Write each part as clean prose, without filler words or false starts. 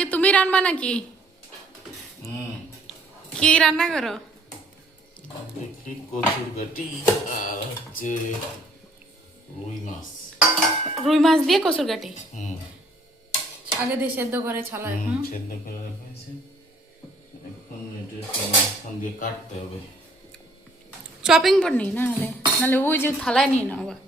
আজকে তুমি রান্না নাকি? কি রান্না করো? দেখি কচুর গাটি আর হচ্ছে রুই মাছ। রুই মাছ দিয়ে কসুর গাটি হুম আগে দিয়ে সেদ্ধ করে ছালায়। সেদ্ধ করে রাখা হয়েছে। এখন এটা মাঝখান দিয়ে কাটতে হবে। চপিং বোর্ড নেই না, নাহলে ওই যে থালায় নিয়ে নাও আবার।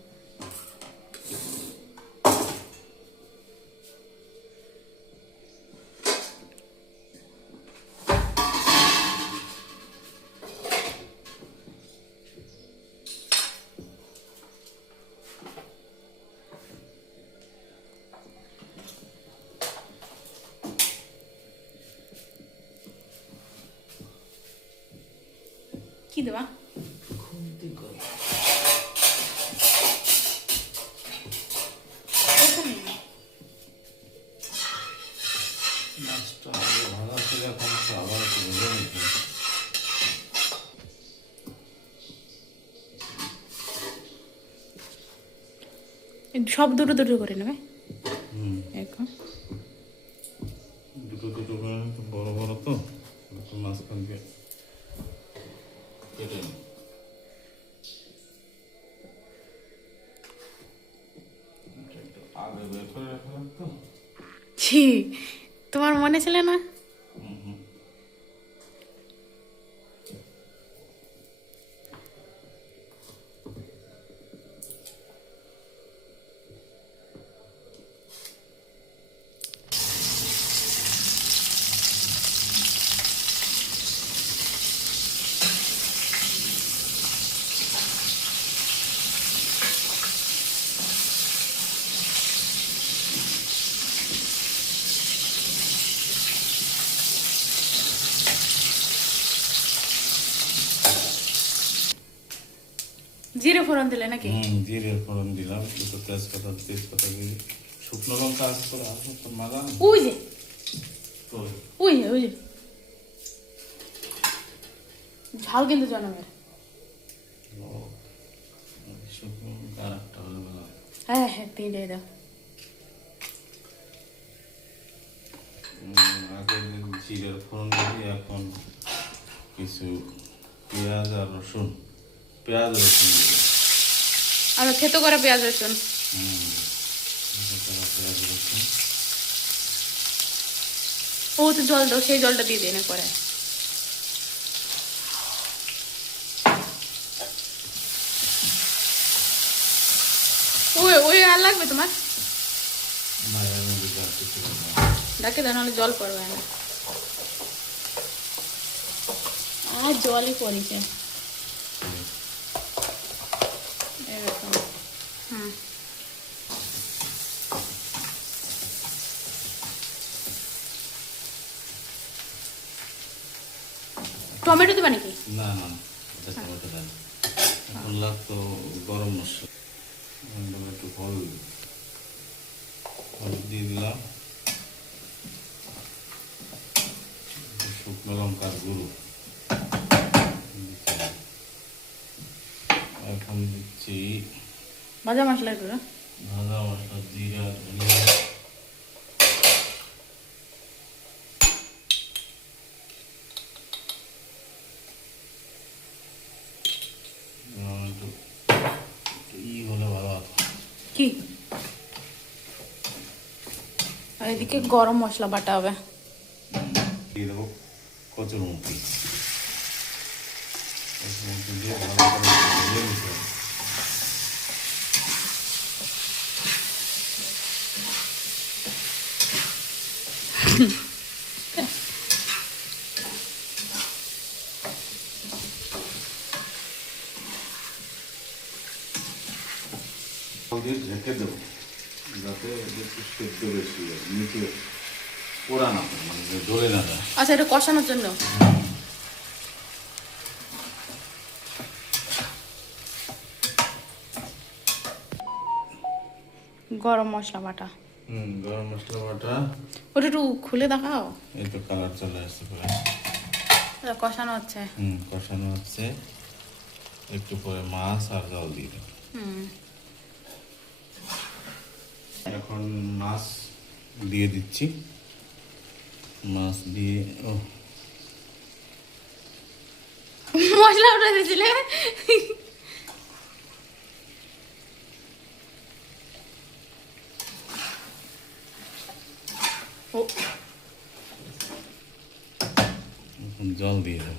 কি দেবা? খুন্তি করে মাছটা আগে ভাজা ছিল, এখন তো আবার একটু ভেজে নিতে হবে। সব দুটো দুটো করে নেবে এখন। দুটো দুটো করে তো বড় বড়, তো একটু মাঝখান দিয়ে কেটে নিই। একটু আগে বের করে রাখলাম তো। ছি, তোমার মনে ছিল না? জিরে ফোড়ন দিলে নাকি? জিরে ফোড়ন দিলাম, দুটো তেজপাতা দিয়ে শুকনো লঙ্কা আস্তে করে আসবে তো মাগান। ওই যে তো ওই যে ঝাল কিন্তু জনমের। শুকনো লঙ্কা আর একটা হলো না। হ্যাঁ হ্যাঁ, দিয়ে দাও। আগে জিরের ফোড়ন দিয়ে এখন কিছু পেঁয়াজ আর রসুন দিয়ে আর থেতো করা পেঁয়াজ রসুন। পেঁয়াজ রসুন ও তো জল দাও, সেই জলটা দিয়ে দিই না পরে। ওই ওই আর লাগবে তোমার? ডাকে দাও, নাহলে জল পড়বে না। আর জলই পড়েছে এরকম। টমেটো দেবা নাকি? না না, এটা টমেটো দেন। এখন লাগতো গরম মশলা, একটু হলুদ দিয়ে দিলাম, শুকনো লঙ্কার গুঁড়ো এখন দিচ্ছি ভাজা মশলা গুঁড়ো, ভাজা মশলা, জিরা, ধনিয়া, হলে ভালো হতো। কি আর এদিকে গরম মশলা বাটা হবে। দিয়ে দেবো কচুরমুখী দিয়ে ভালো করে ভেজে নিতে হবে। ঢেকে দেবো যাতে একটু সেদ্ধ বেশি হয়, নিচে পোড়া না হয়, মানে জ্বলে না যায়। আচ্ছা, এটা কষানোর জন্য। গরম মশলা বাটা। গরম মশলা বাটা ওটা একটু খুলে দেখাও। এই তো কালার চলে আসছে পরে। কষানো হচ্ছে। কষানো হচ্ছে, একটু পরে মাছ আর জল দিয়ে দেবো। এখন মাছ দিয়ে দিচ্ছি। মাছ দিয়ে ও মশলা উঠে দিয়েছিলে ও এখন জল দিয়ে দাও।